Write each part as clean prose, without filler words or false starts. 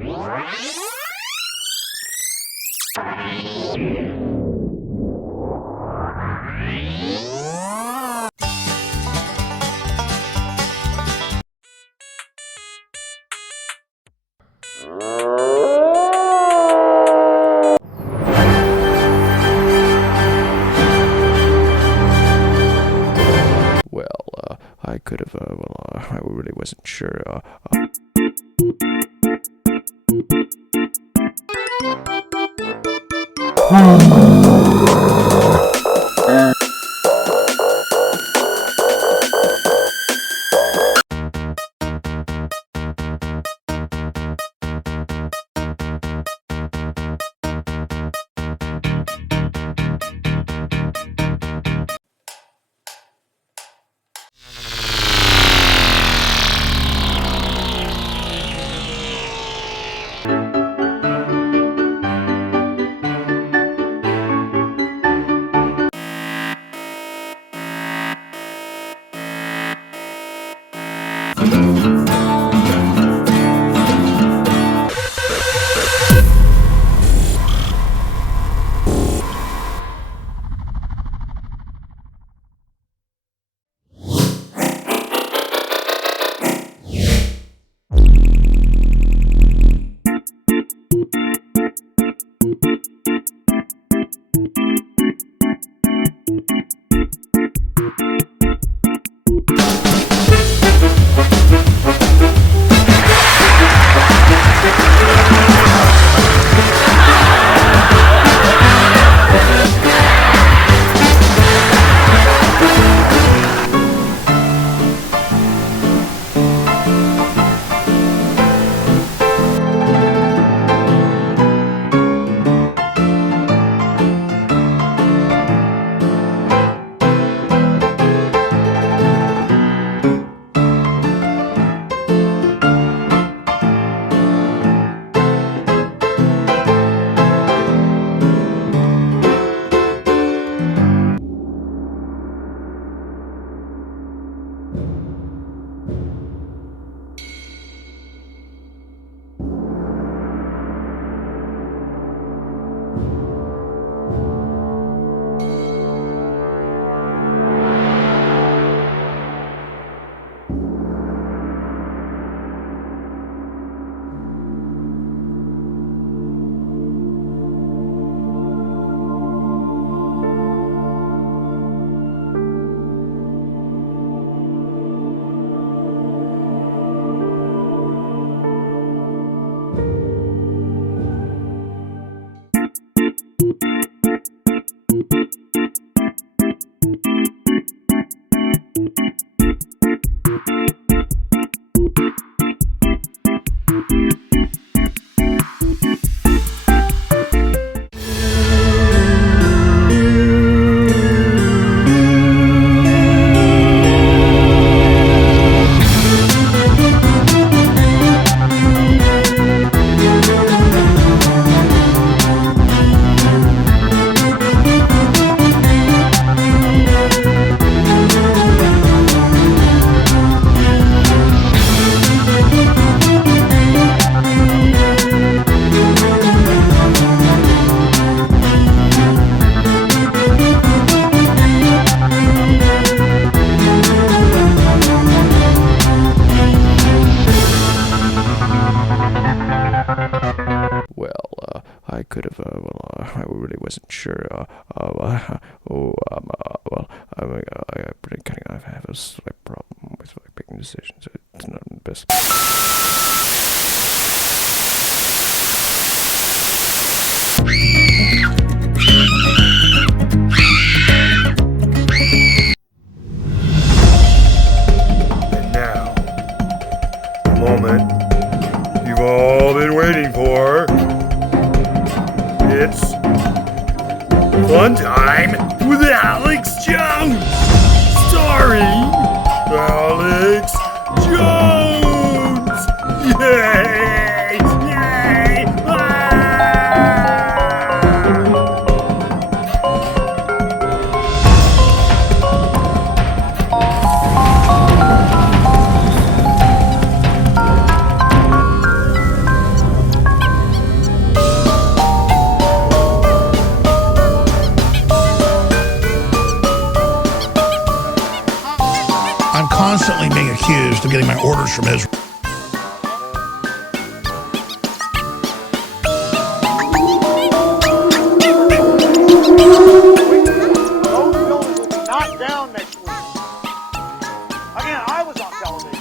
I could have, I really wasn't sure. I could have, I really wasn't sure. I have a slight problem with making decisions. It's not the best. And now, the moment you've all been waiting for. It's Fun Time with Alex Jones, starring Alex Jones. Yay! Yay! orders from Israel. Those buildings will be knocked down next week. Again, I was on television.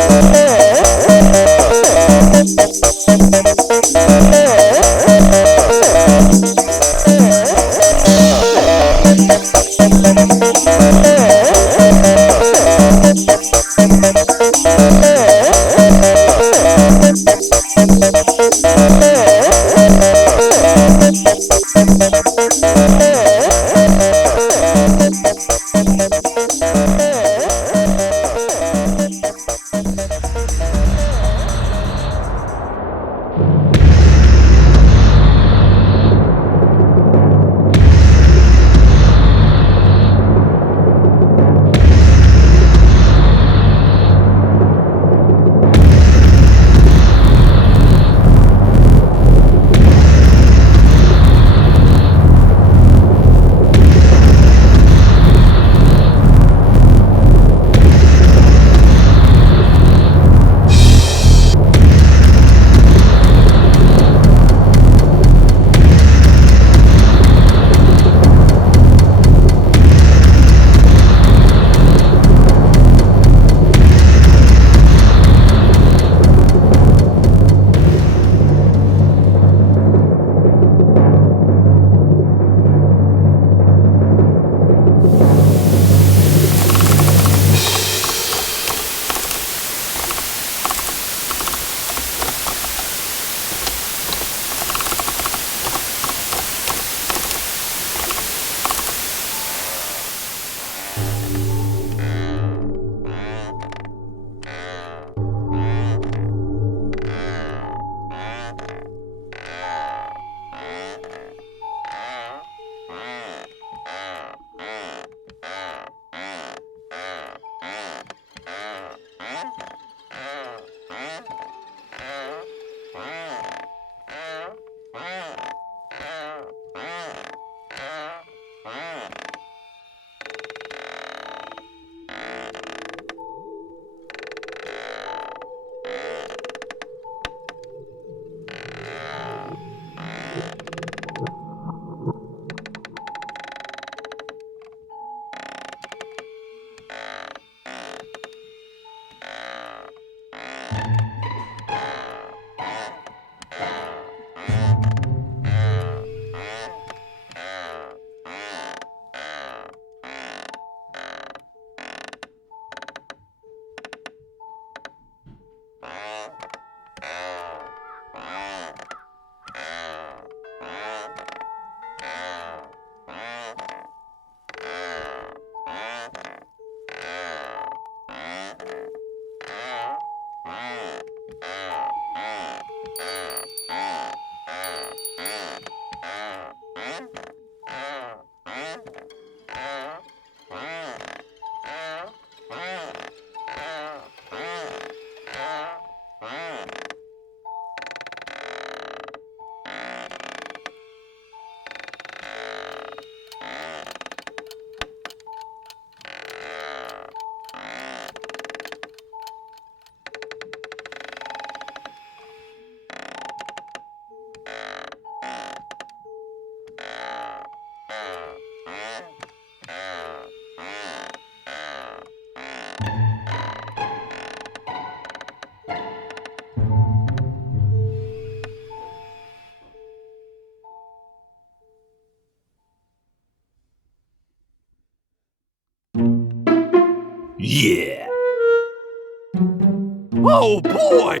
Thank you. Oh boy!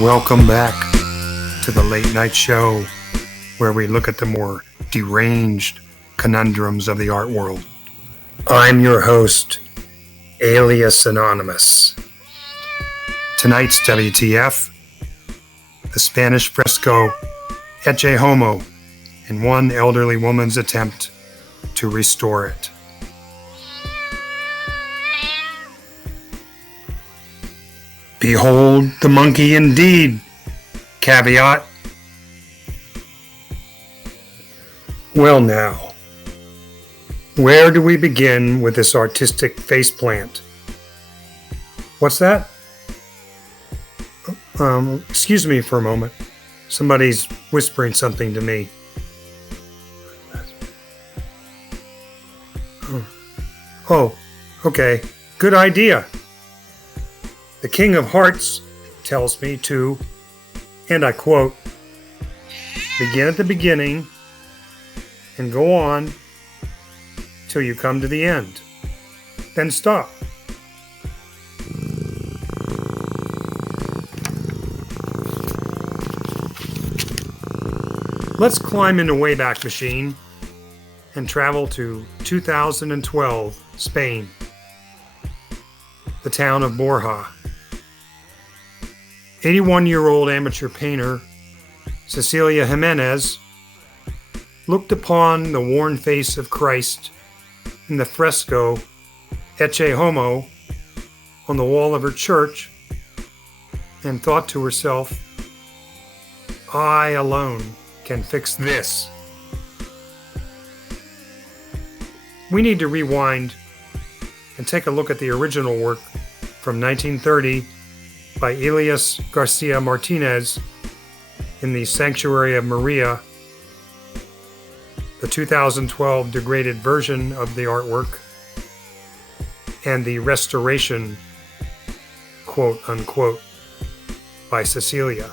Welcome back to the late night show where we look at the more deranged conundrums of the art world. I'm your host, Alias Anonymous. Tonight's WTF, the Spanish fresco Ecce Homo and one elderly woman's attempt to restore it. Behold the monkey indeed! Caveat. Well now, where do we begin with this artistic faceplant? What's that? Excuse me for a moment. Somebody's whispering something to me. Oh, okay. Good idea. The King of Hearts tells me to, and I quote, begin at the beginning and go on till you come to the end. Then stop. Let's climb in the Wayback Machine and travel to 2012, Spain, the town of Borja. 81-year-old amateur painter Cecilia Jimenez looked upon the worn face of Christ in the fresco Ecce Homo on the wall of her church and thought to herself, I alone can fix this. We need to rewind and take a look at the original work from 1930 by Elias Garcia Martinez in the Sanctuary of Maria, the 2012 degraded version of the artwork, and the restoration, quote unquote, by Cecilia.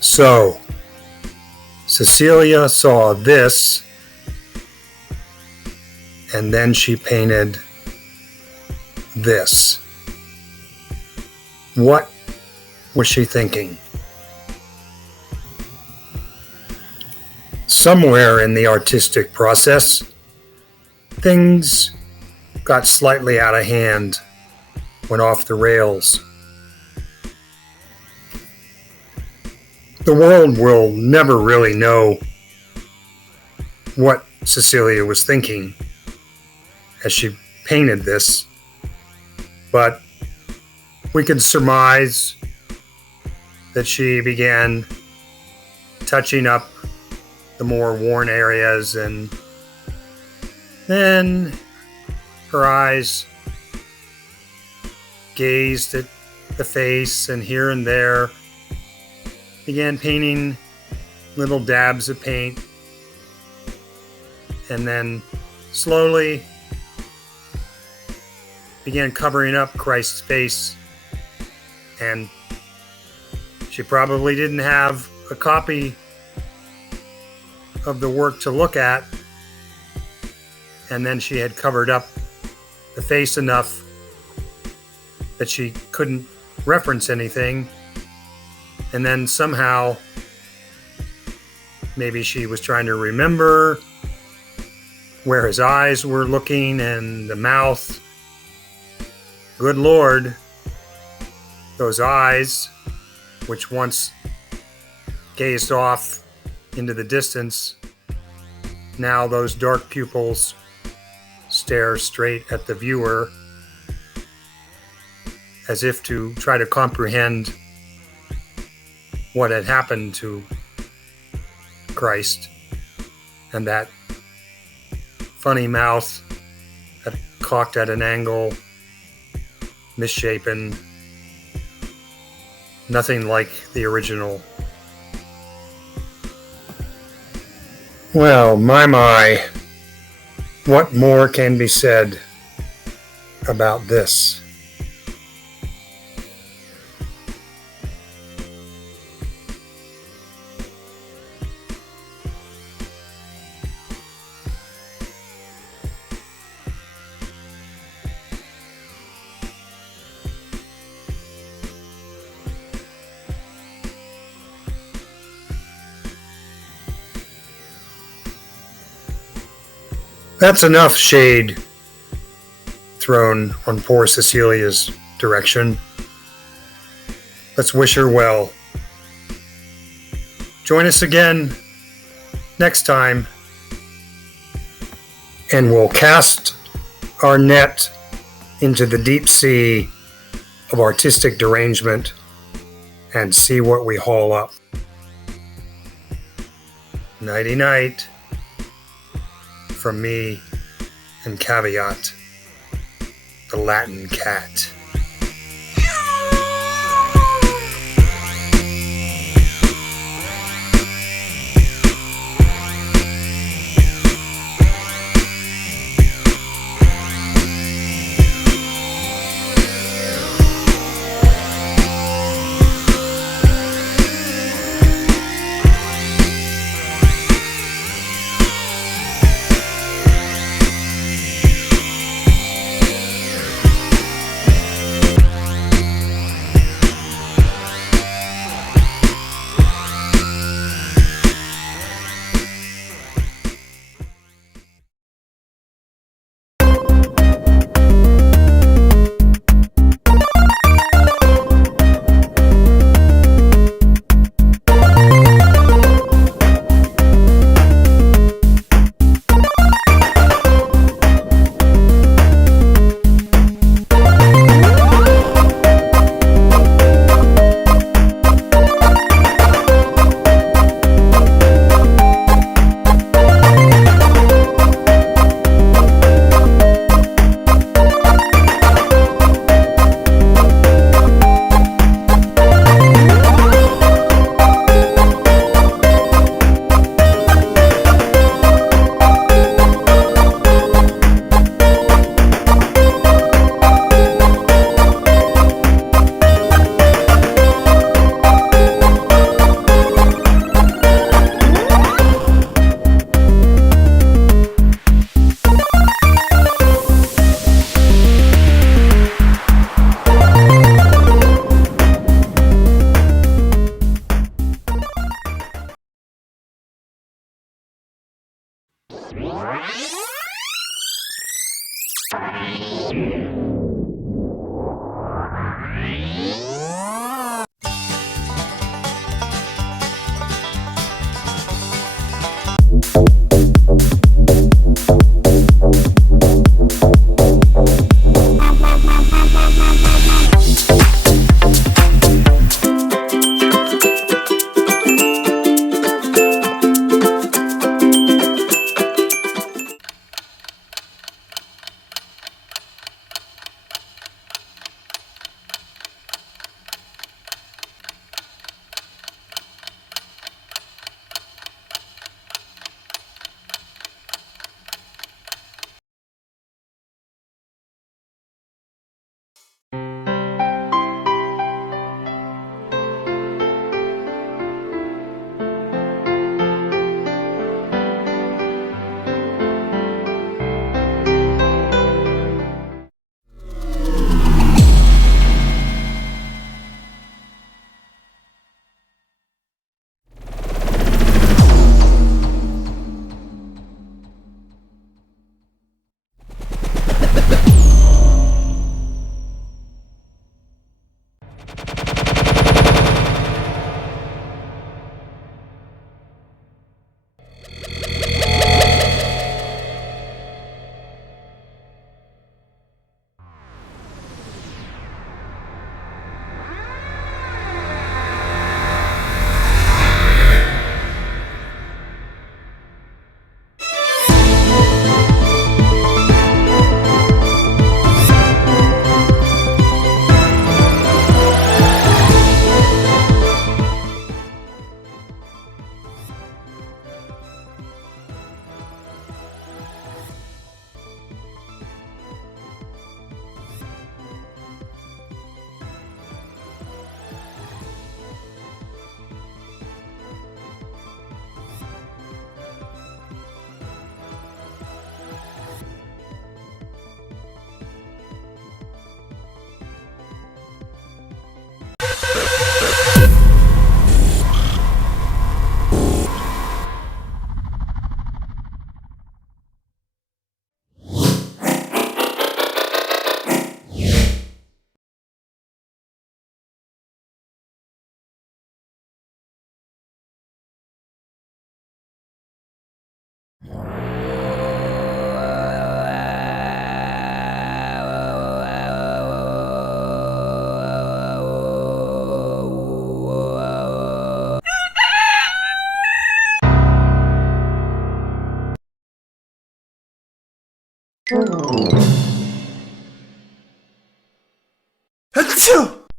So, Cecilia saw this, and then she painted this. What was she thinking? Somewhere in the artistic process, things got slightly out of hand, went off the rails. The world will never really know what Cecilia was thinking as she painted this, but we could surmise that she began touching up the more worn areas, and then her eyes gazed at the face, and here and there began painting little dabs of paint, and then slowly began covering up Christ's face. And she probably didn't have a copy of the work to look at, and then she had covered up the face enough that she couldn't reference anything. And then somehow, maybe she was trying to remember where his eyes were looking and the mouth. Good Lord, those eyes, which once gazed off into the distance, now those dark pupils stare straight at the viewer, as if to try to comprehend what had happened to Christ, and that funny mouth that cocked at an angle, misshapen, nothing like the original. Well, my, what more can be said about this? That's enough shade thrown on poor Cecilia's direction. Let's wish her well. Join us again next time, and we'll cast our net into the deep sea of artistic derangement and see what we haul up. Nighty night. From me and Caveat, the Latin cat.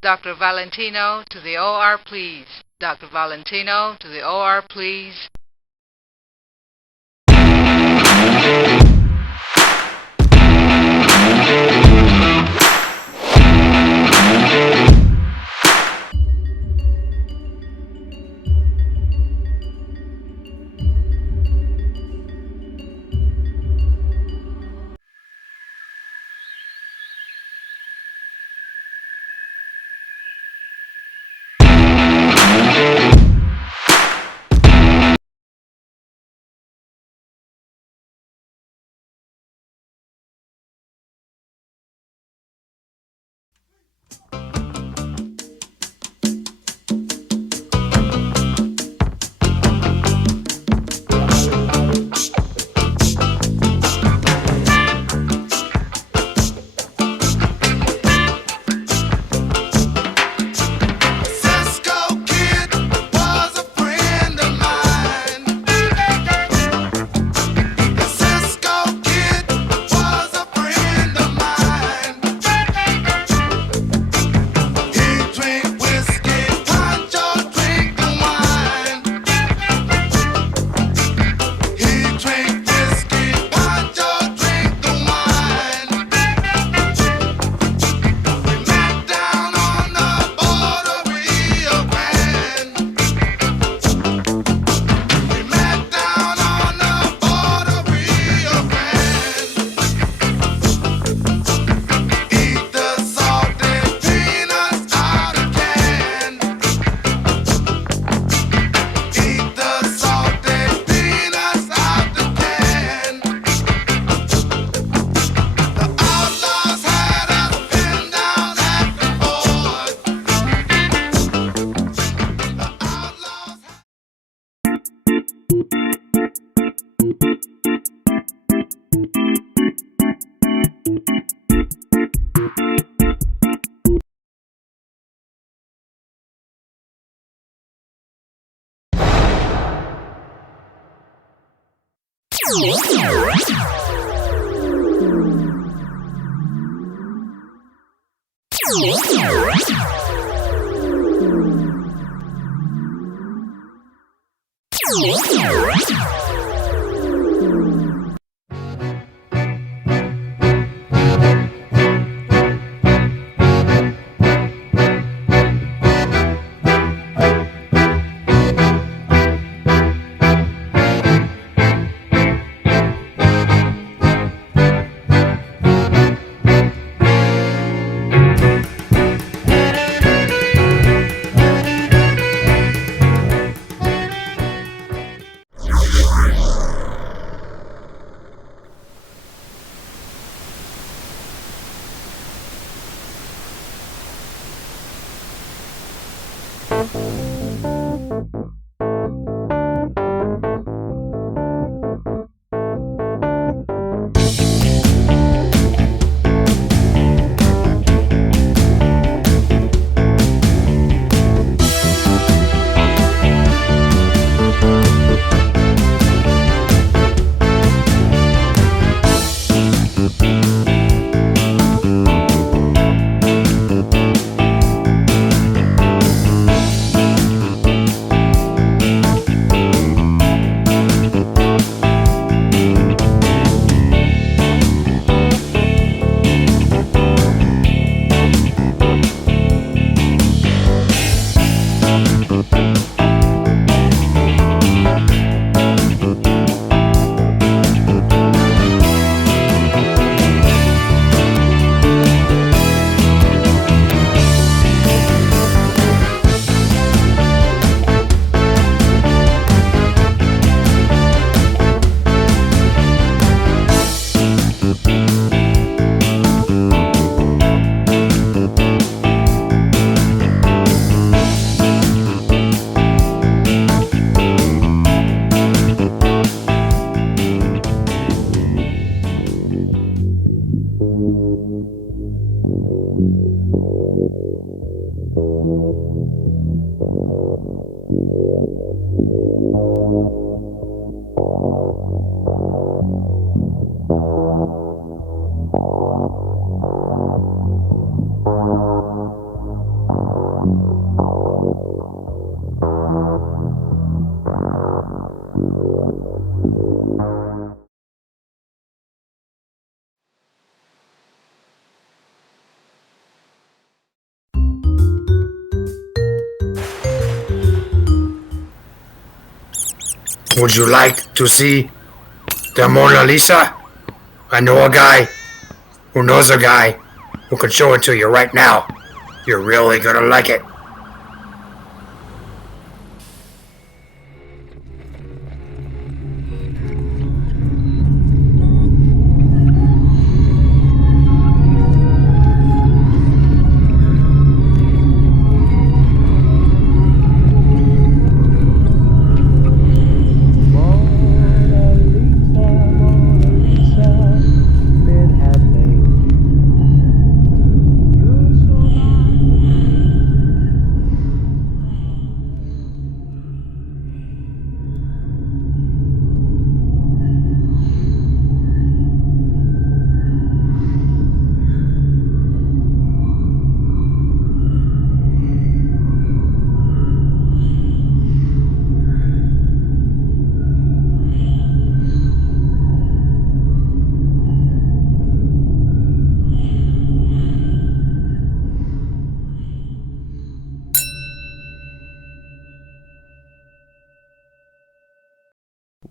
Dr. Valentino to the OR, please. Dr. Valentino to the OR, please. Would you like to see the Mona Lisa? I know a guy who knows a guy who can show it to you right now. You're really gonna like it.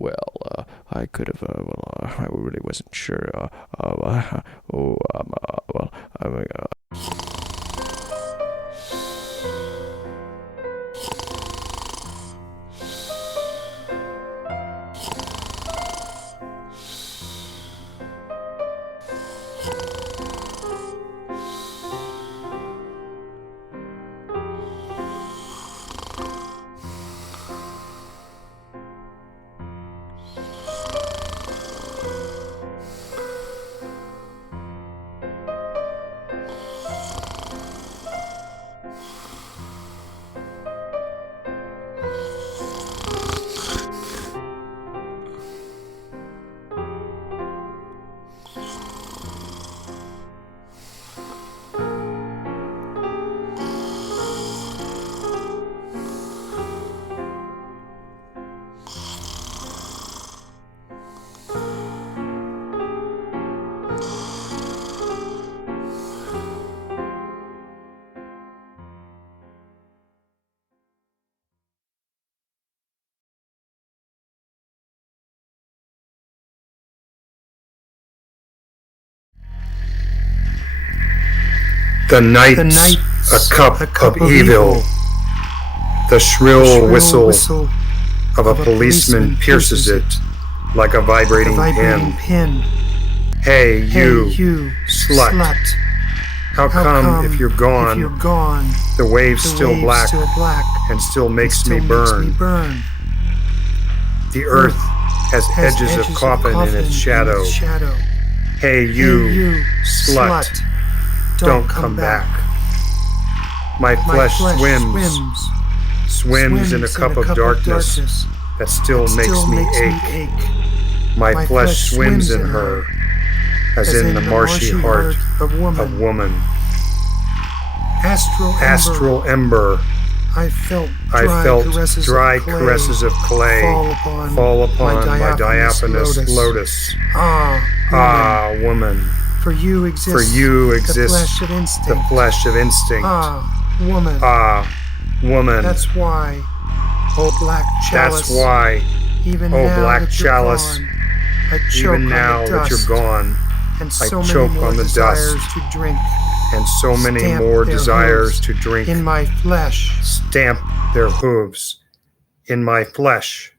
Well, I could have, I really wasn't sure, well, The night's a cup of evil. The shrill whistle of a policeman pierces it like a vibrating pin. Hey, you, slut. How come if you're gone, the wave's still black and still makes me burn? The earth has edges of coffin in its shadow. Hey, you, slut. Don't come back. My flesh swims in a cup of darkness that still makes me ache. My flesh swims in her, as in the marshy heart of woman. Astral ember, I felt dry caresses of clay fall upon my diaphanous lotus. Ah, woman. For you exists the flesh of instinct. Ah, woman. That's why, oh black chalice, even now that you're gone, I choke on the dust, and so many more desires to drink in my flesh, stamp their hooves in my flesh.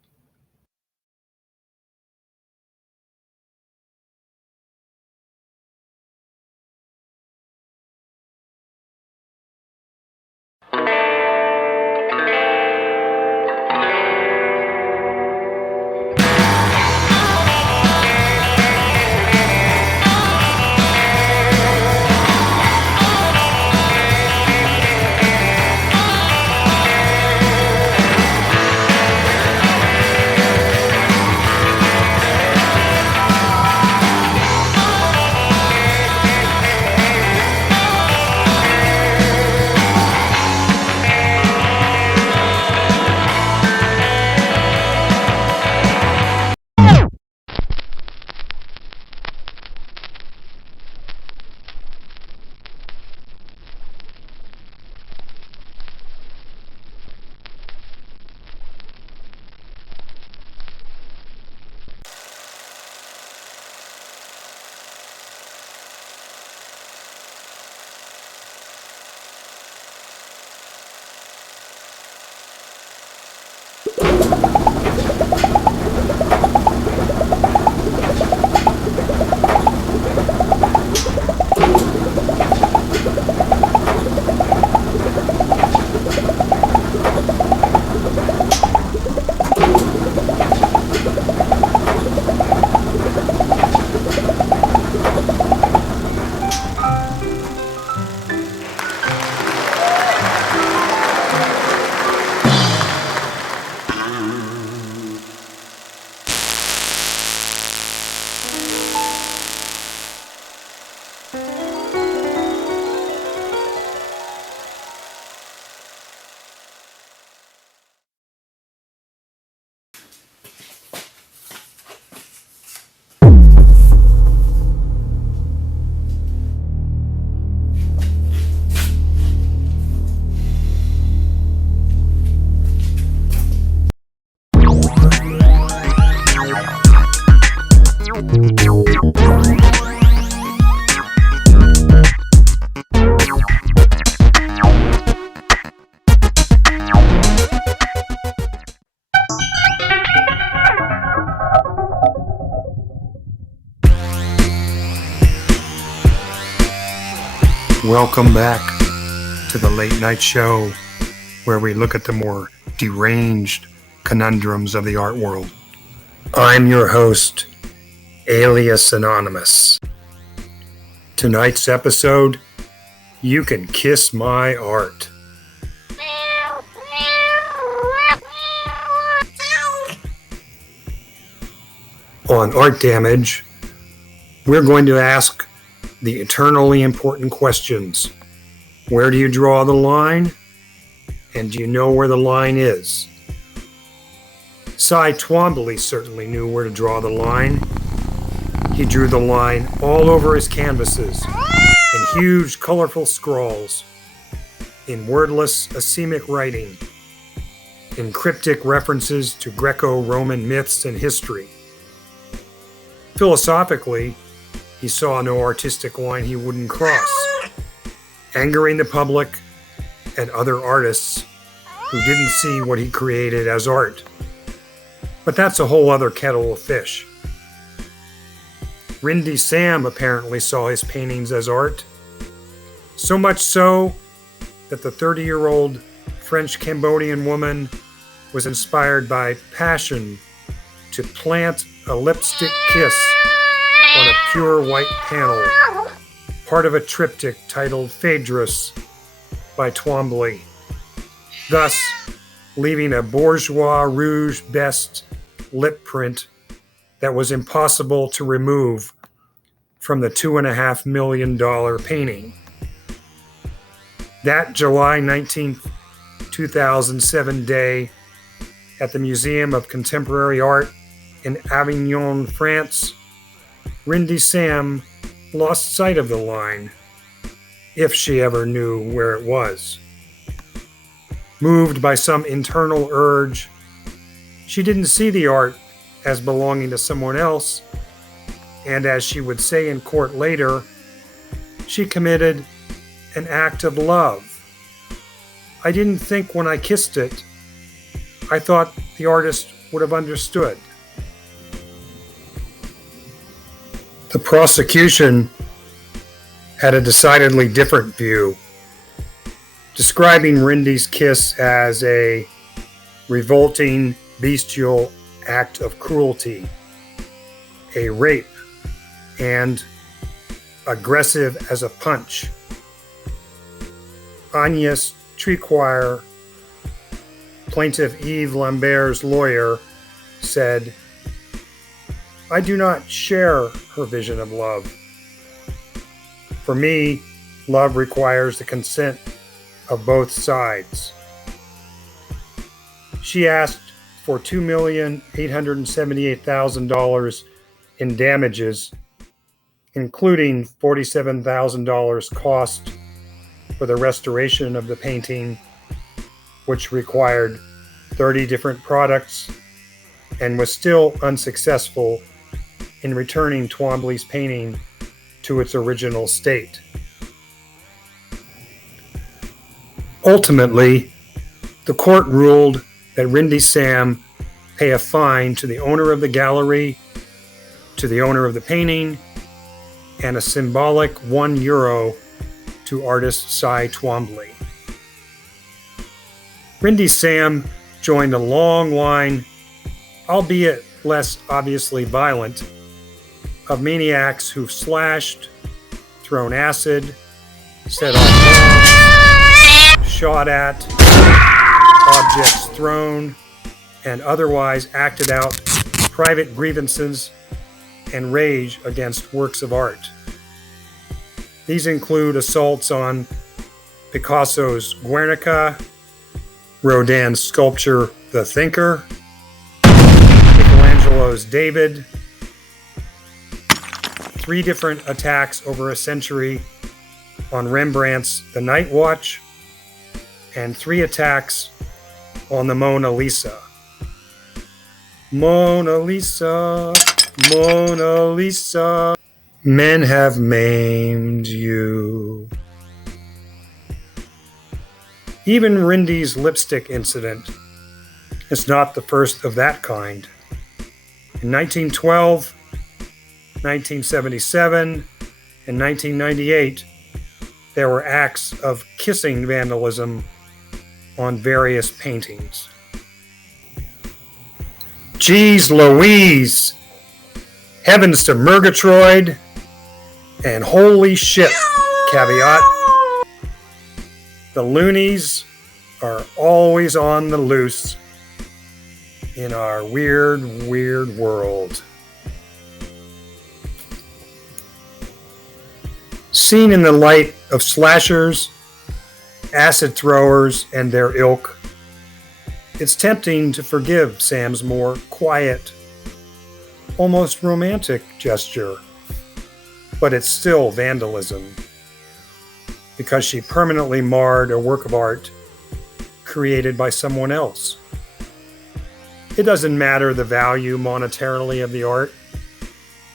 Welcome back to the late night show where we look at the more deranged conundrums of the art world. I'm your host, Alias Anonymous. Tonight's episode, You Can Kiss My Art. On Art Damage, we're going to ask the eternally important questions. Where do you draw the line? And do you know where the line is? Cy Twombly certainly knew where to draw the line. He drew the line all over his canvases in huge, colorful scrawls, in wordless, asemic writing, in cryptic references to Greco-Roman myths and history. Philosophically, he saw no artistic line he wouldn't cross, angering the public and other artists who didn't see what he created as art. But that's a whole other kettle of fish. Rindy Sam apparently saw his paintings as art, so much so that the 30-year-old French-Cambodian woman was inspired by passion to plant a lipstick kiss on a pure white panel, part of a triptych titled Phaedrus by Twombly, thus leaving a bourgeois rouge best lip print that was impossible to remove from the $2.5 million painting. That July 19th, 2007 day at the Museum of Contemporary Art in Avignon, France, Rindy Sam lost sight of the line, if she ever knew where it was. Moved by some internal urge, she didn't see the art as belonging to someone else, and as she would say in court later, she committed an act of love. I didn't think when I kissed it, I thought the artist would have understood. The prosecution had a decidedly different view, describing Rindy's kiss as a revolting, bestial act of cruelty, a rape, and aggressive as a punch. Agnès Tricoire, plaintiff Yves Lambert's lawyer, said, "I do not share her vision of love. For me, love requires the consent of both sides." She asked for $2,878,000 in damages, including $47,000 cost for the restoration of the painting, which required 30 different products and was still unsuccessful in returning Twombly's painting to its original state. Ultimately, the court ruled that Rindy Sam pay a fine to the owner of the gallery, to the owner of the painting, and a symbolic €1 to artist Cy Twombly. Rindy Sam joined a long line, albeit less obviously violent, of maniacs who've slashed, thrown acid, set off bombs, shot at, objects thrown, and otherwise acted out private grievances and rage against works of art. These include assaults on Picasso's Guernica, Rodin's sculpture The Thinker, Michelangelo's David, 3 different attacks over a century on Rembrandt's The Night Watch, and 3 attacks on the Mona Lisa. Mona Lisa, Mona Lisa, men have maimed you. Even Rindy's lipstick incident is not the first of that kind. In 1912, 1977, and 1998, there were acts of kissing vandalism on various paintings. Geez Louise! Heavens to Murgatroyd! And holy shit, caveat. The loonies are always on the loose in our weird, weird world. Seen in the light of slashers, acid throwers, and their ilk, it's tempting to forgive Sam's more quiet, almost romantic gesture, but it's still vandalism because she permanently marred a work of art created by someone else. It doesn't matter the value monetarily of the art.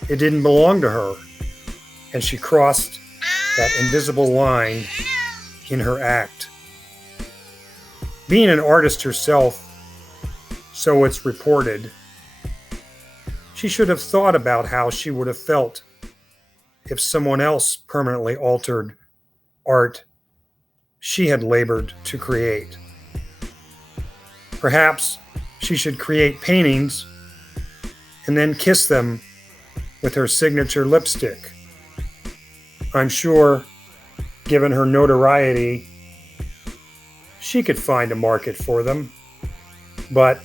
It didn't belong to her, and she crossed that invisible line in her act. Being an artist herself, so it's reported, she should have thought about how she would have felt if someone else permanently altered art she had labored to create. Perhaps she should create paintings and then kiss them with her signature lipstick. I'm sure, given her notoriety, she could find a market for them. But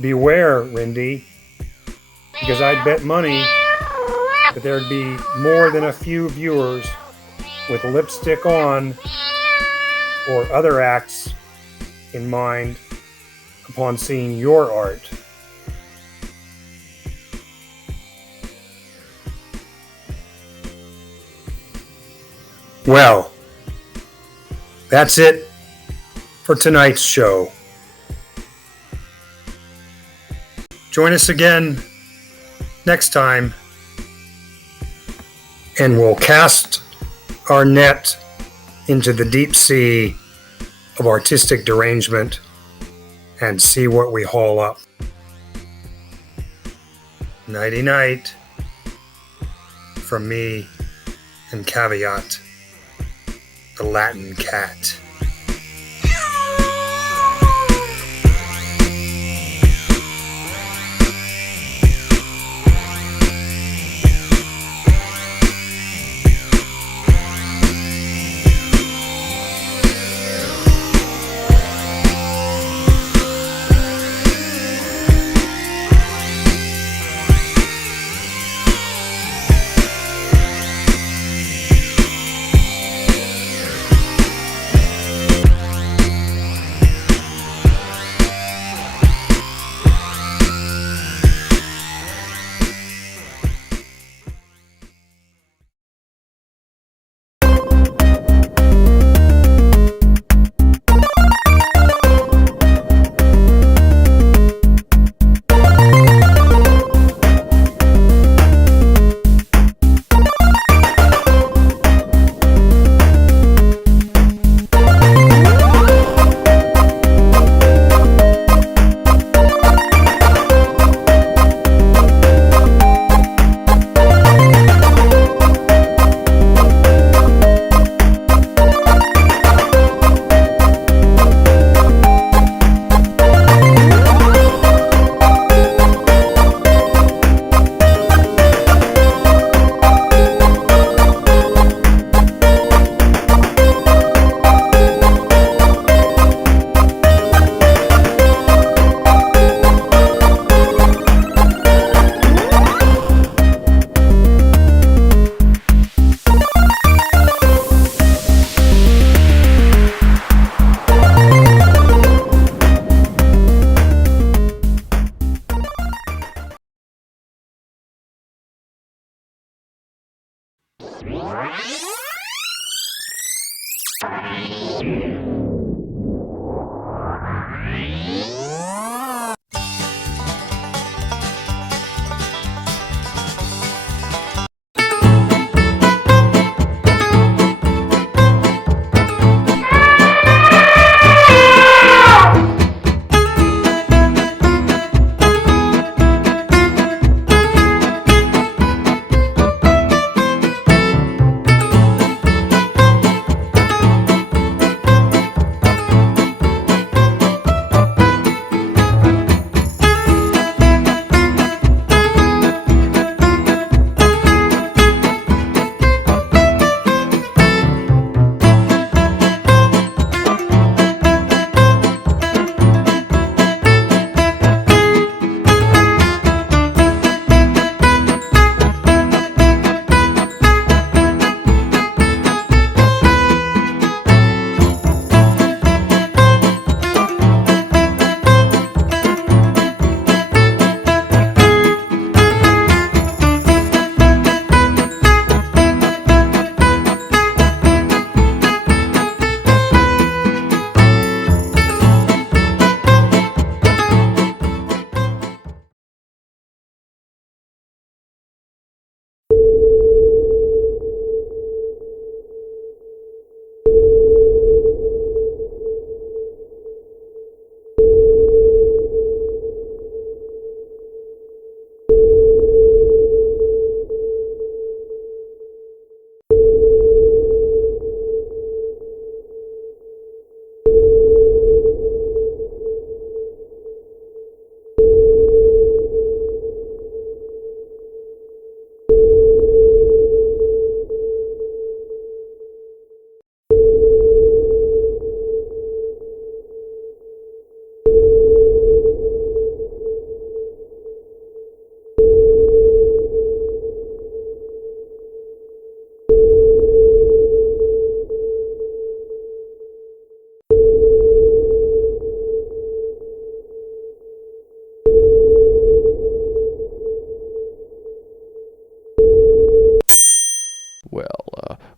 beware, Rindy, because I'd bet money that there'd be more than a few viewers with lipstick on or other acts in mind upon seeing your art. Well, that's it for tonight's show. Join us again next time, and we'll cast our net into the deep sea of artistic derangement and see what we haul up. Nighty-night from me and Caveat, the Latin cat.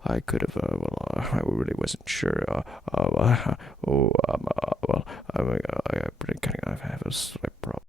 I could have, I really wasn't sure. I really kind of have a slight problem.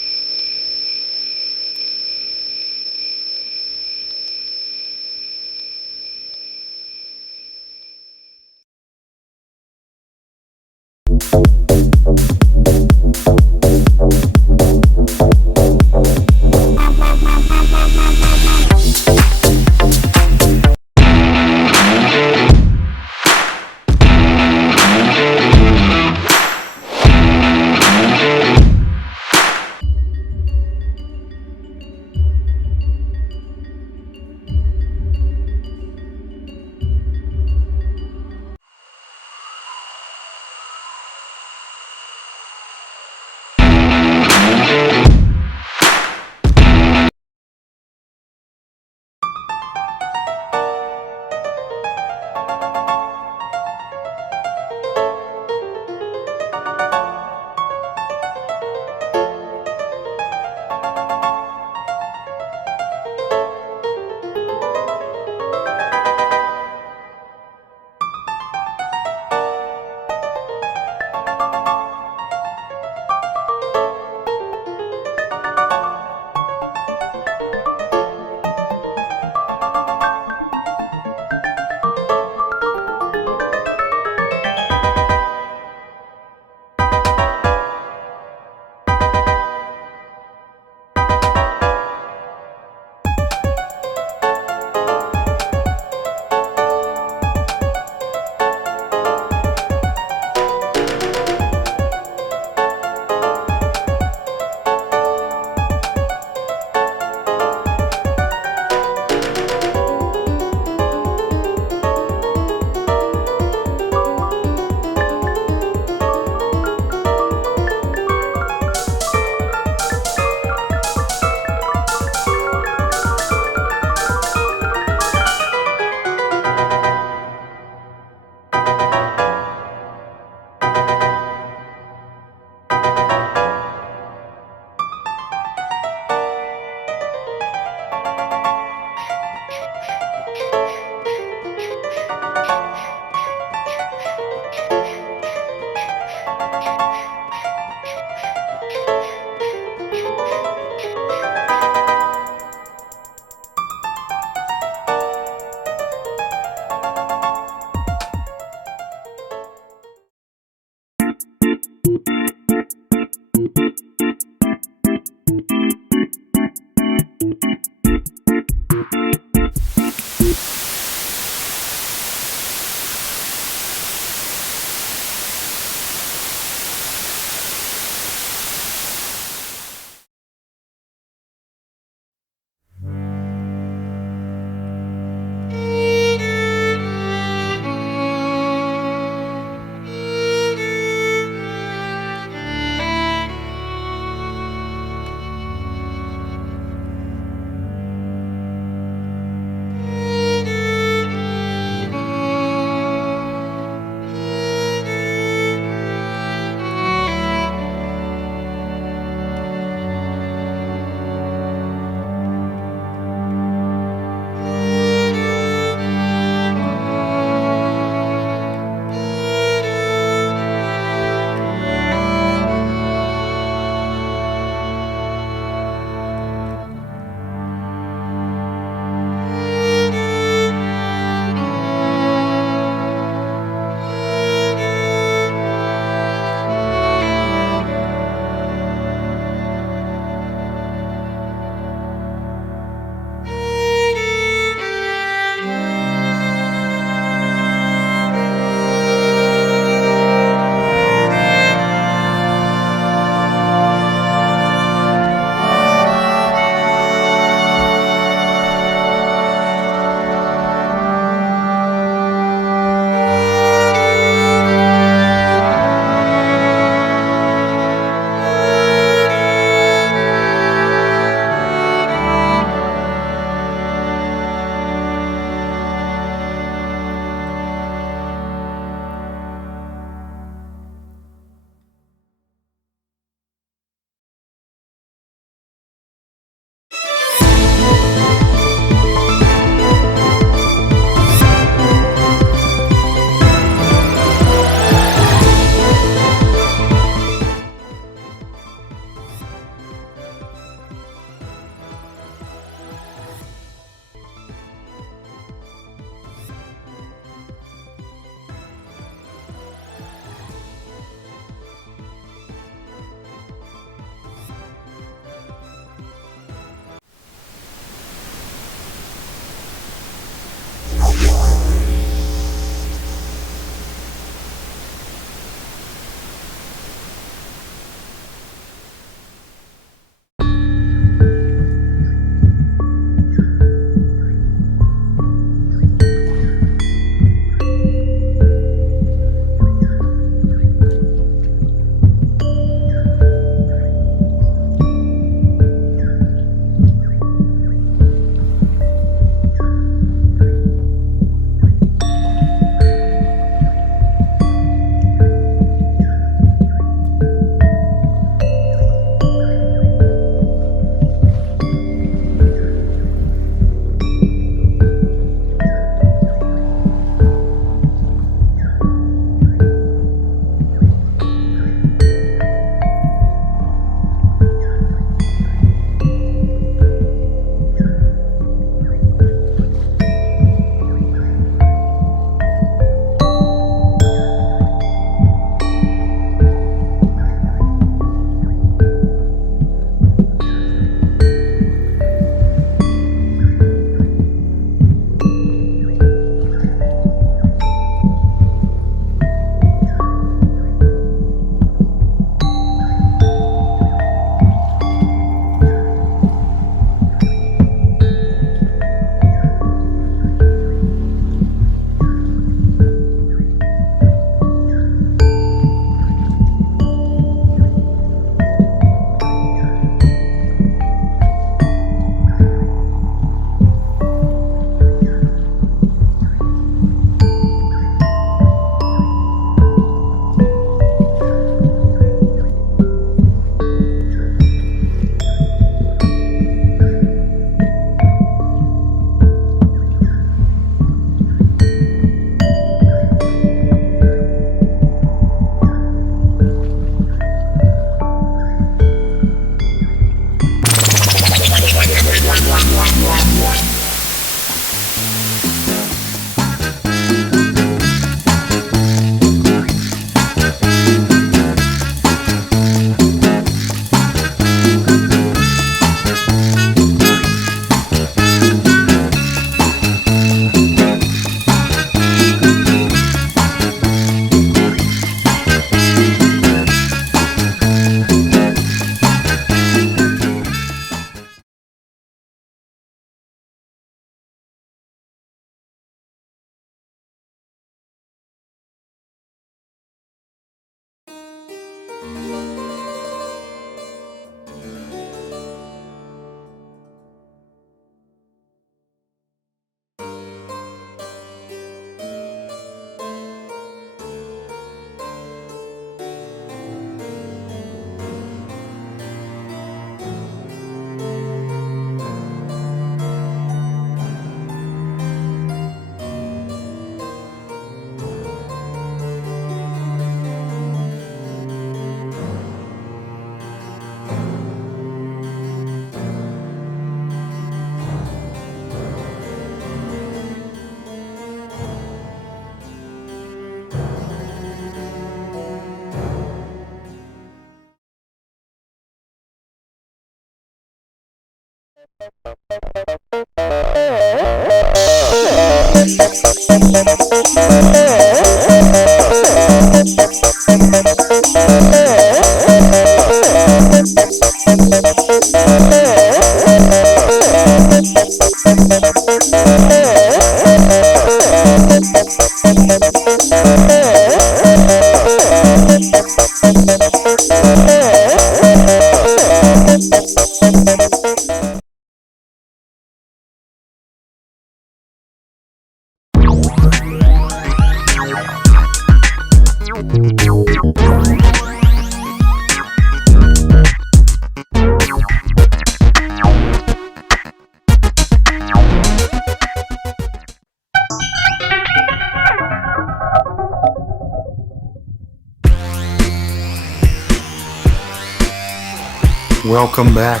Welcome back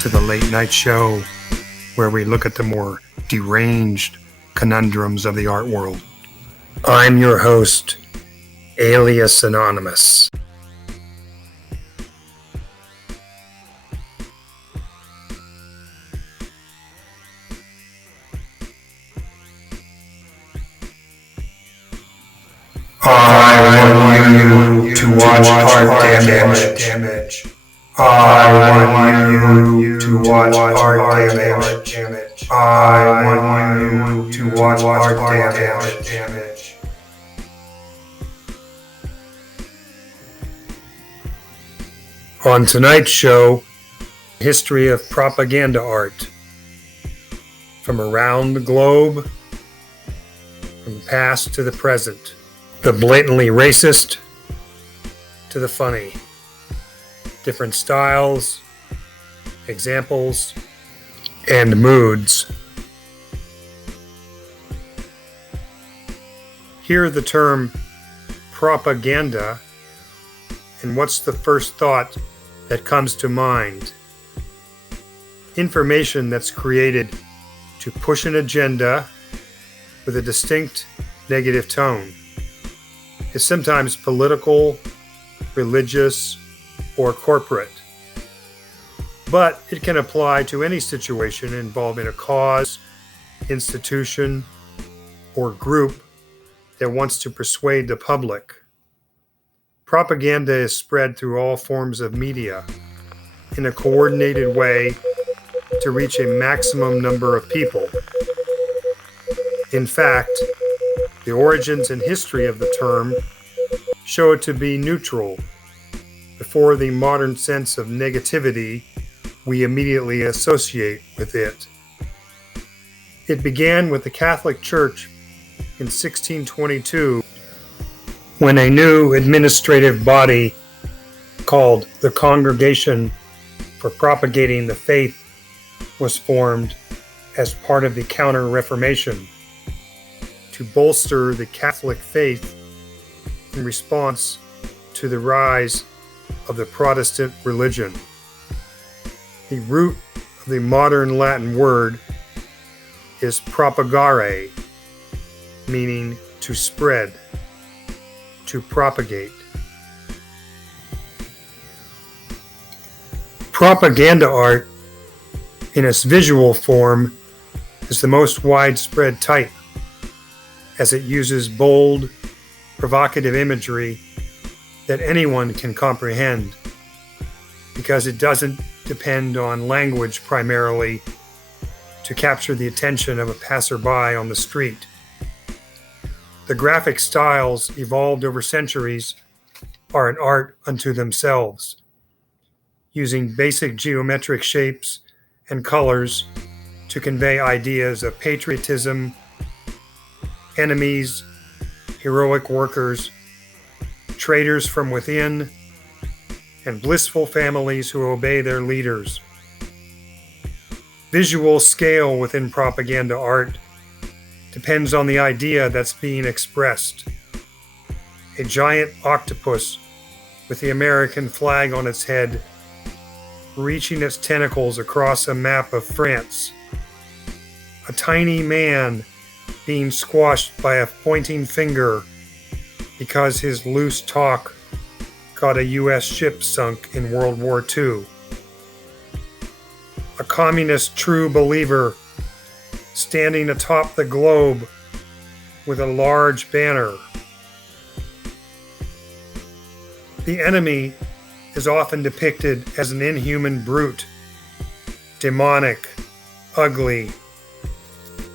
to the late night show where we look at the more deranged conundrums of the art world. I'm your host, Alias Anonymous. I want you to watch Art Damage. I want you to watch Art Damage. I want you to watch Art Damage. On tonight's show, history of propaganda art. From around the globe, from the past to the present. The blatantly racist to the funny. Different styles, examples, and moods. Hear the term propaganda, and what's the first thought that comes to mind? Information that's created to push an agenda with a distinct negative tone. It's sometimes political, religious, or corporate. But it can apply to any situation involving a cause, institution, or group that wants to persuade the public. Propaganda is spread through all forms of media in a coordinated way to reach a maximum number of people. In fact, the origins and history of the term show it to be neutral before the modern sense of negativity we immediately associate with it. It began with the Catholic Church in 1622 when a new administrative body called the Congregation for Propagating the Faith was formed as part of the Counter-Reformation to bolster the Catholic faith in response to the rise of the Protestant religion. The root of the modern Latin word is propagare, meaning to spread, to propagate. Propaganda art, in its visual form, is the most widespread type, as it uses bold, provocative imagery that anyone can comprehend, because it doesn't depend on language primarily to capture the attention of a passerby on the street. The graphic styles evolved over centuries are an art unto themselves, using basic geometric shapes and colors to convey ideas of patriotism, enemies, heroic workers, traitors from within, and blissful families who obey their leaders. Visual scale within propaganda art depends on the idea that's being expressed. A giant octopus with the American flag on its head, reaching its tentacles across a map of France. A tiny man being squashed by a pointing finger because his loose talk got a U.S. ship sunk in World War II. A communist true believer standing atop the globe with a large banner. The enemy is often depicted as an inhuman brute, demonic, ugly,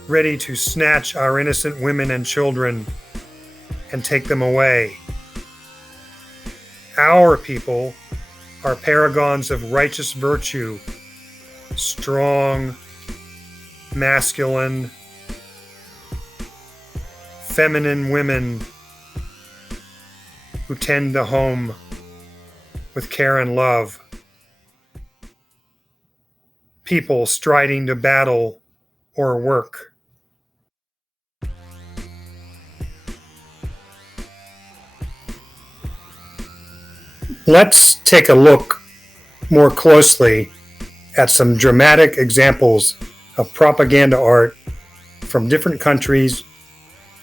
ready to snatch our innocent women and children and take them away. Our people are paragons of righteous virtue, strong, masculine, feminine women who tend the home with care and love. People striding to battle or work. Let's take a look more closely at some dramatic examples of propaganda art from different countries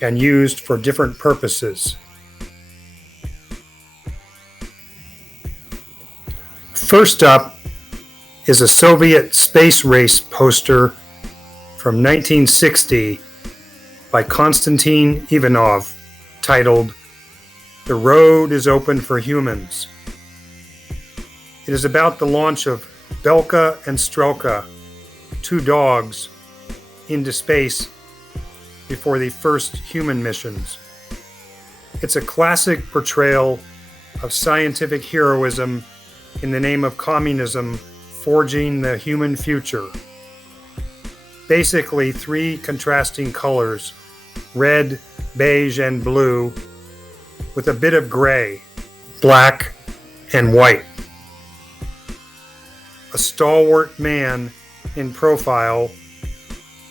and used for different purposes. First up is a Soviet space race poster from 1960 by Konstantin Ivanov titled "The Road is Open for Humans." It is about the launch of Belka and Strelka, two dogs, into space before the first human missions. It's a classic portrayal of scientific heroism in the name of communism forging the human future. Basically, three contrasting colors, red, beige, and blue, with a bit of gray, black, and white. A stalwart man in profile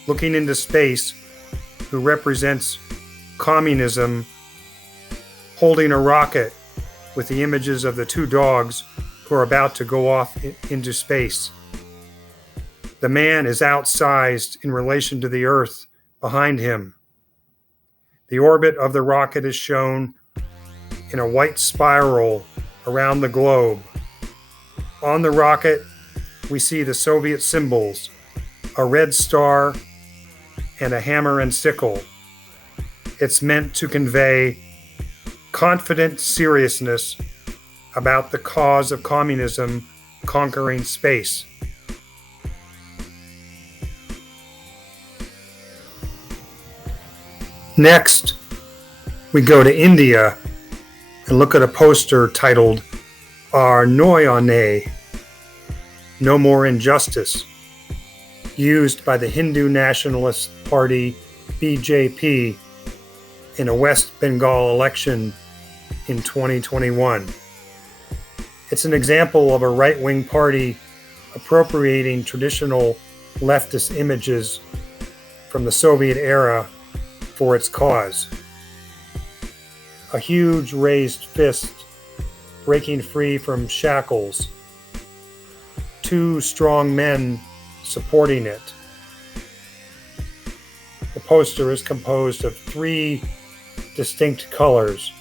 looking into space who represents communism, holding a rocket with the images of the two dogs who are about to go off into space. The man is outsized in relation to the Earth behind him. The orbit of the rocket is shown in a white spiral around the globe. On the rocket, we see the Soviet symbols, a red star and a hammer and sickle. It's meant to convey confident seriousness about the cause of communism conquering space. Next, we go to India and look at a poster titled "Our Noyane," No More Injustice, used by the Hindu Nationalist Party BJP in a West Bengal election in 2021. It's an example of a right-wing party appropriating traditional leftist images from the Soviet era for its cause. A huge raised fist breaking free from shackles. Two strong men supporting it. The poster is composed of three distinct colors: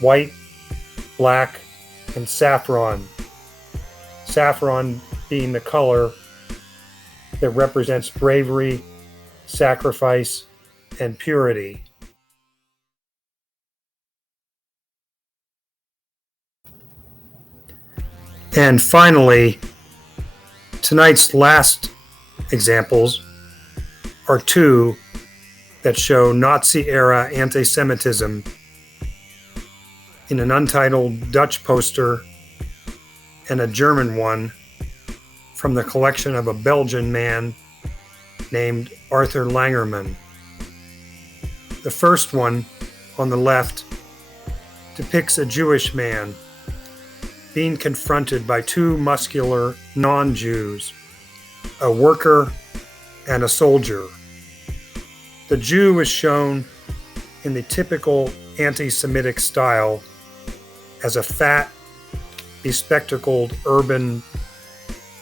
white, black, and saffron. Saffron being the color that represents bravery, sacrifice, and purity. And finally, tonight's last examples are two that show Nazi-era anti-Semitism in an untitled Dutch poster and a German one from the collection of a Belgian man named Arthur Langerman. The first one, on the left, depicts a Jewish man being confronted by two muscular non-Jews, a worker and a soldier. The Jew is shown in the typical anti-Semitic style as a fat, bespectacled urban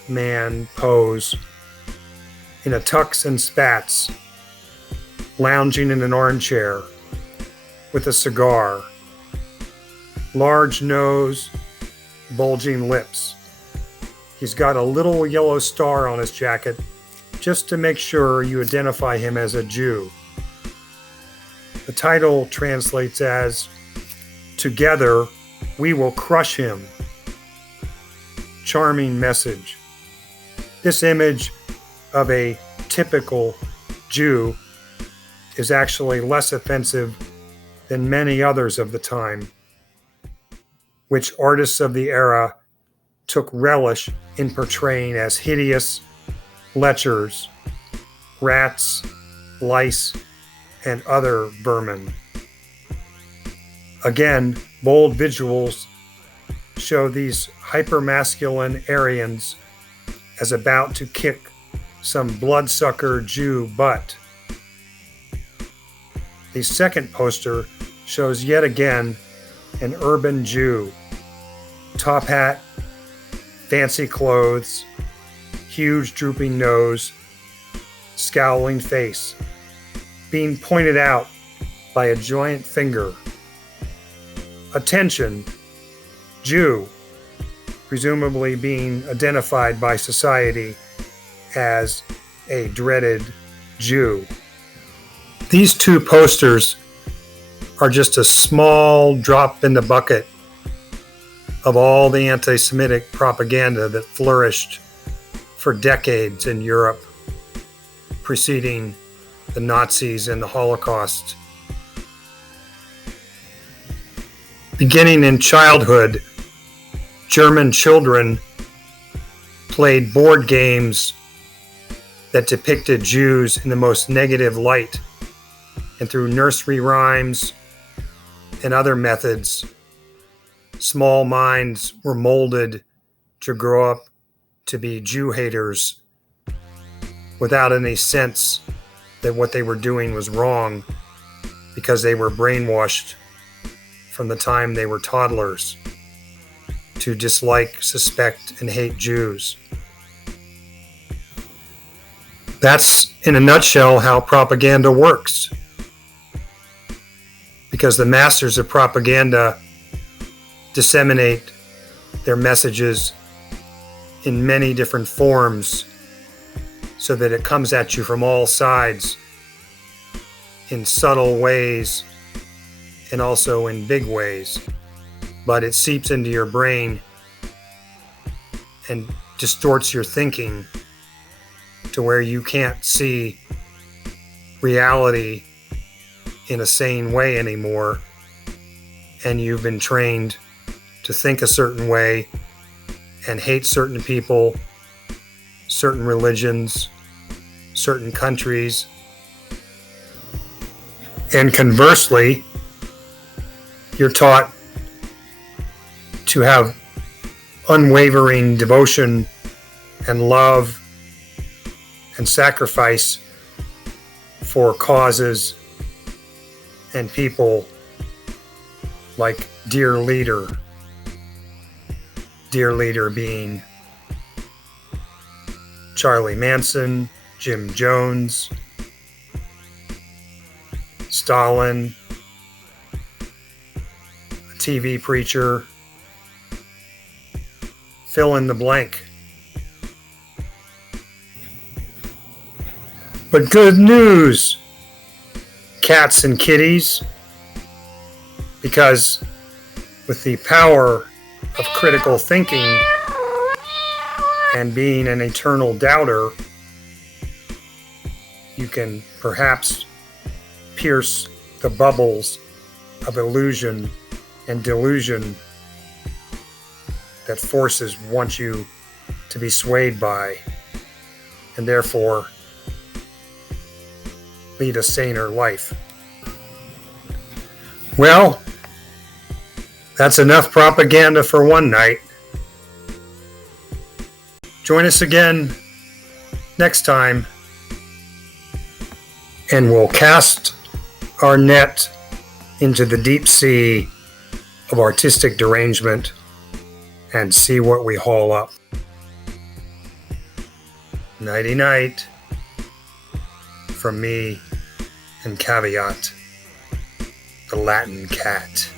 man pose in a tux and spats, lounging in an armchair with a cigar, large nose, bulging lips. He's got a little yellow star on his jacket just to make sure you identify him as a Jew. The title translates as "Together we will crush him." Charming message. This image of a typical Jew is actually less offensive than many others of the time, which artists of the era took relish in portraying as hideous lechers, rats, lice, and other vermin. Again, bold visuals show these hypermasculine Aryans as about to kick some bloodsucker Jew butt. The second poster shows yet again an urban Jew, top hat, fancy clothes, huge drooping nose, scowling face, being pointed out by a giant finger. Attention, Jew, presumably being identified by society as a dreaded Jew. These two posters are just a small drop in the bucket of all the anti-Semitic propaganda that flourished for decades in Europe preceding the Nazis and the Holocaust. Beginning in childhood, German children played board games that depicted Jews in the most negative light, and through nursery rhymes and other methods, small minds were molded to grow up to be Jew haters without any sense that what they were doing was wrong, because they were brainwashed from the time they were toddlers to dislike, suspect, and hate Jews. That's, in a nutshell, how propaganda works. Because the masters of propaganda disseminate their messages in many different forms so that it comes at you from all sides in subtle ways and also in big ways. But it seeps into your brain and distorts your thinking to where you can't see reality in a sane way anymore, and you've been trained to think a certain way and hate certain people, certain religions, certain countries. And conversely, you're taught to have unwavering devotion and love and sacrifice for causes and people like Dear Leader. Dear Leader being Charlie Manson, Jim Jones, Stalin, a TV preacher, fill in the blank. But good news, cats and kitties, because with the power of critical thinking and being an eternal doubter, you can perhaps pierce the bubbles of illusion and delusion that forces want you to be swayed by, and therefore lead a saner life. Well, that's enough propaganda for one night. Join us again next time, and we'll cast our net into the deep sea of artistic derangement and see what we haul up. Nighty night from me and Caveat, the Latin cat.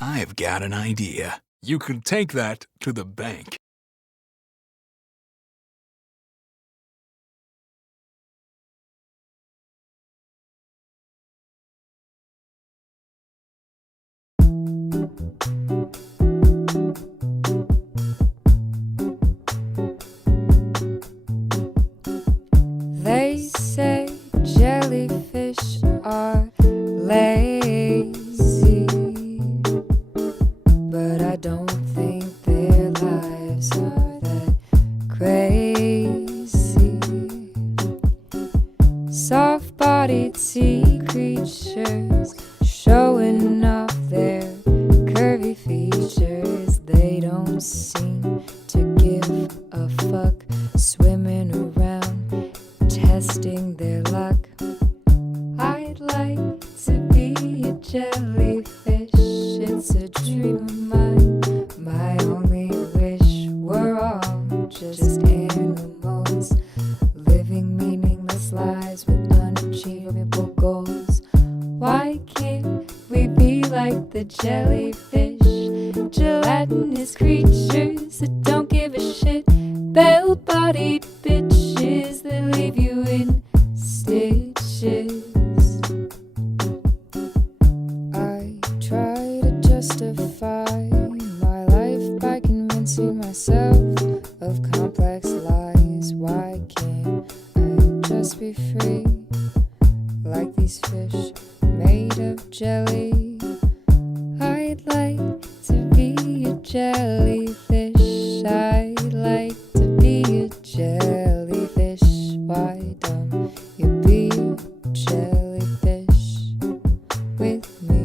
I've got an idea. You could take that to the bank. They say jellyfish are lazy, but I don't think their lives are that crazy. Soft-bodied sea creatures showing off their curvy features. They don't seem to give a fuck, swimming around testing their luck. I'd like to be a jellyfish, it's a dream of mine. My only wish, we're all just animals, living meaningless lives with unachievable goals. Why can't we be like the jellyfish, gelatinous creatures that don't give a shit, bell-bodied bitches that leave you in stitches? I try to justify my life by convincing myself of complex lies. Why can't I just be free, like these fish made of jelly? I'd like to be a jellyfish. I'd like to be a jellyfish. Why don't you be a jellyfish with me?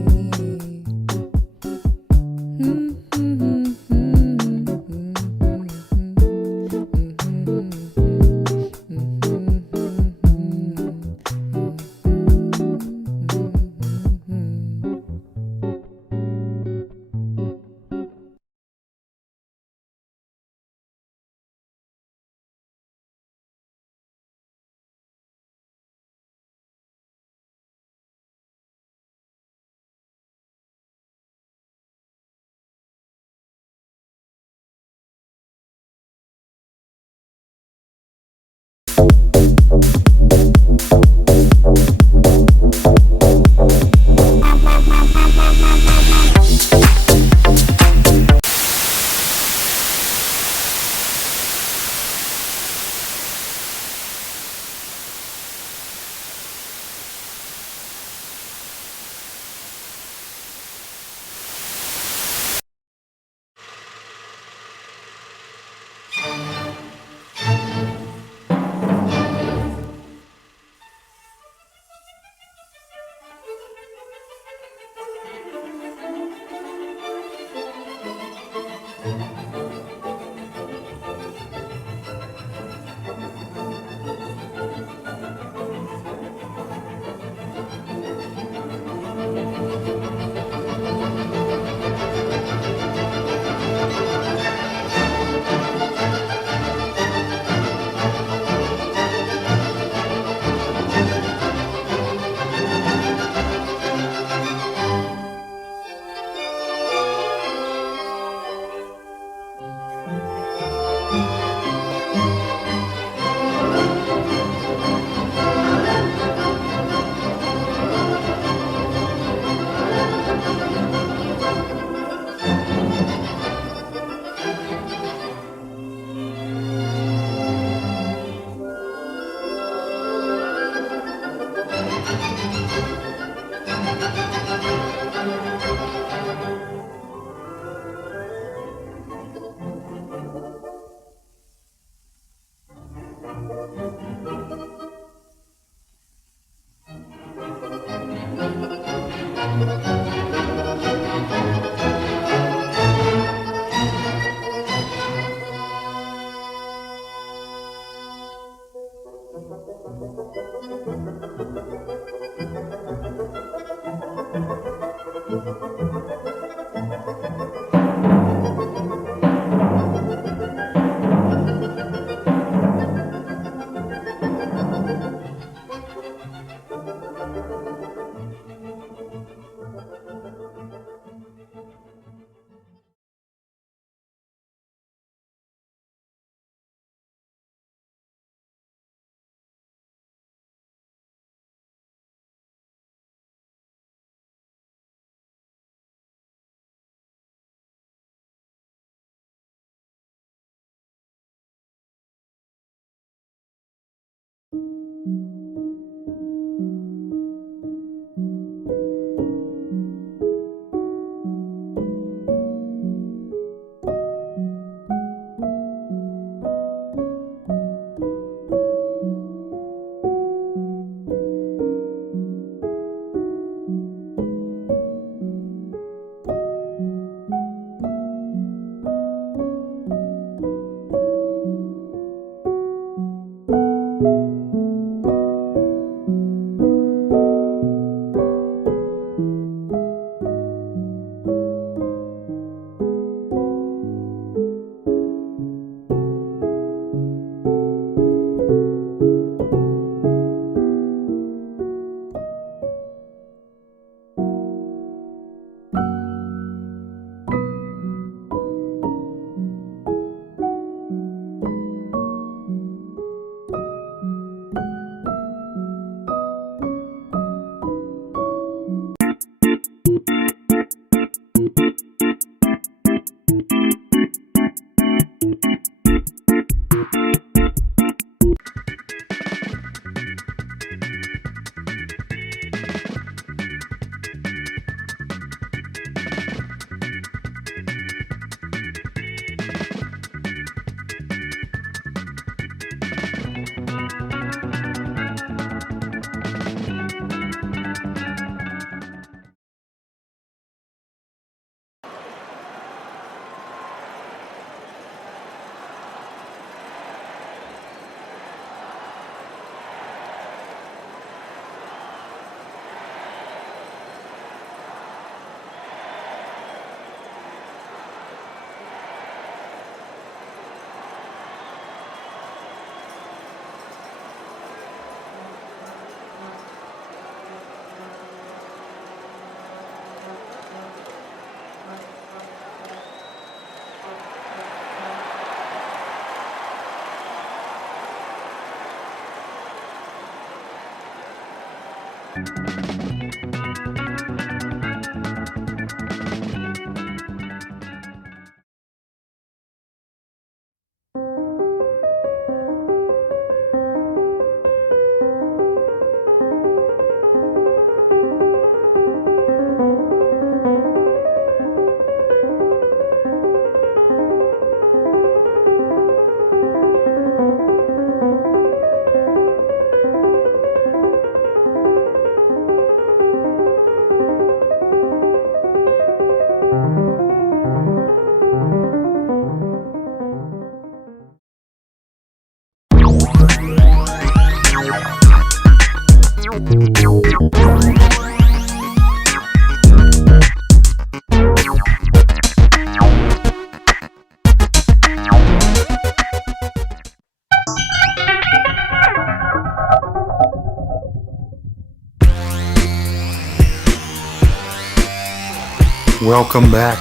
Welcome back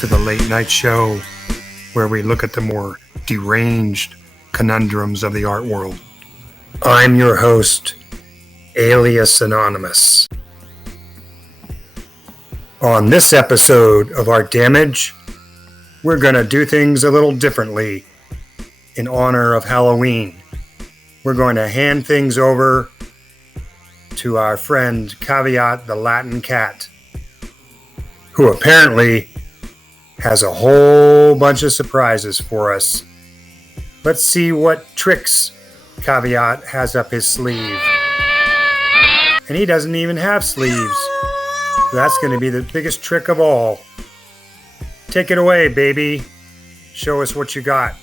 to the late night show where we look at the more deranged conundrums of the art world. I'm your host, Alias Anonymous. On this episode of Art Damage, we're going to do things a little differently in honor of Halloween. We're going to hand things over to our friend Caveat the Latin Cat, who apparently has a whole bunch of surprises for us. Let's see what tricks Caveat has up his sleeve. And he doesn't even have sleeves. So that's going to be the biggest trick of all. Take it away, baby. Show us what you got.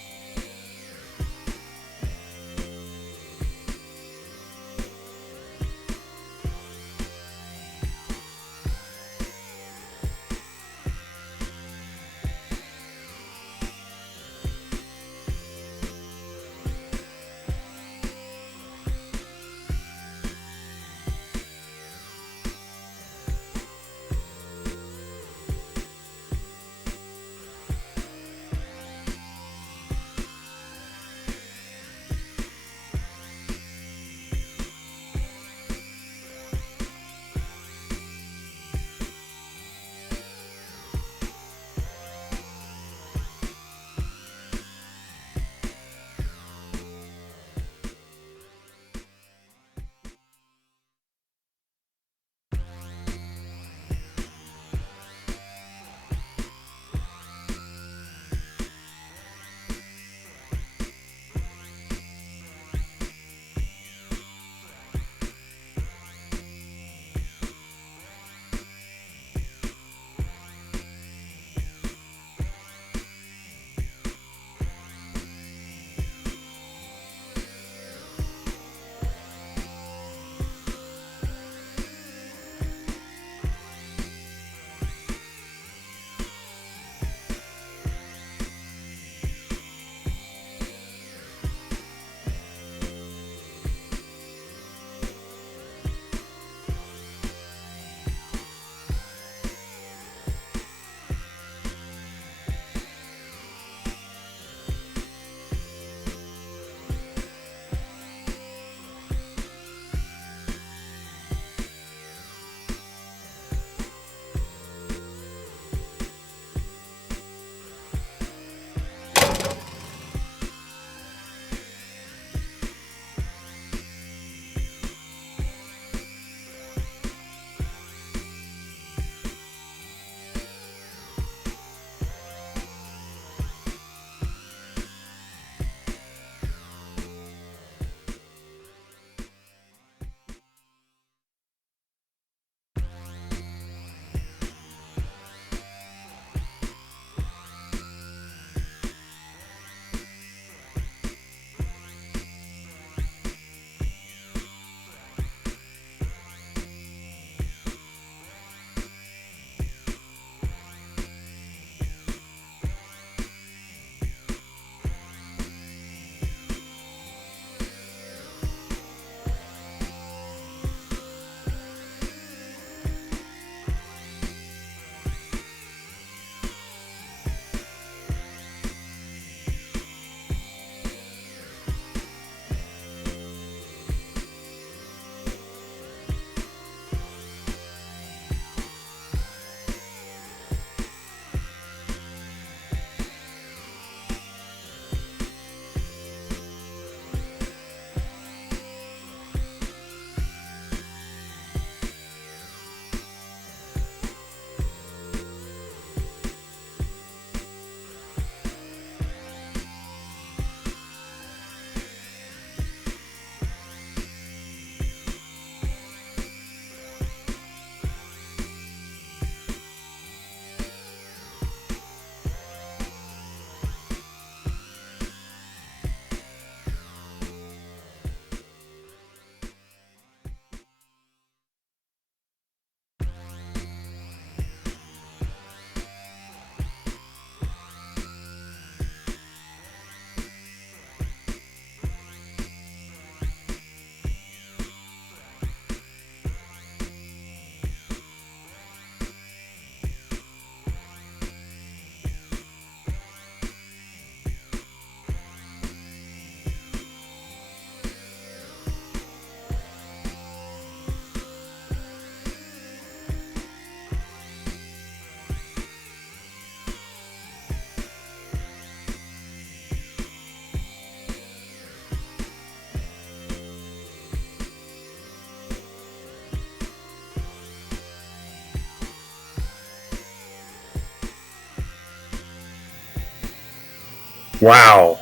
Wow.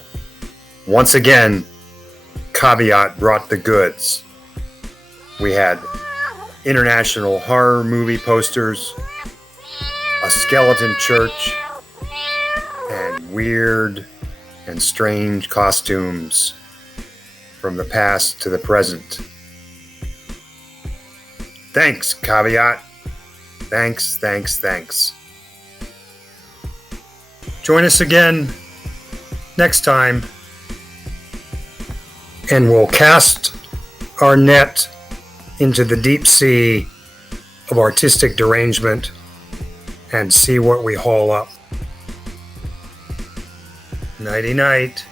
Once again, Caveat brought the goods. We had international horror movie posters, a skeleton church, and weird and strange costumes from the past to the present. Thanks, Caveat. Thanks, thanks, thanks. Join us again next time, and we'll cast our net into the deep sea of artistic derangement and see what we haul up. Nighty night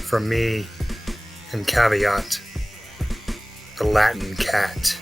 from me and Caveat, the Latin cat.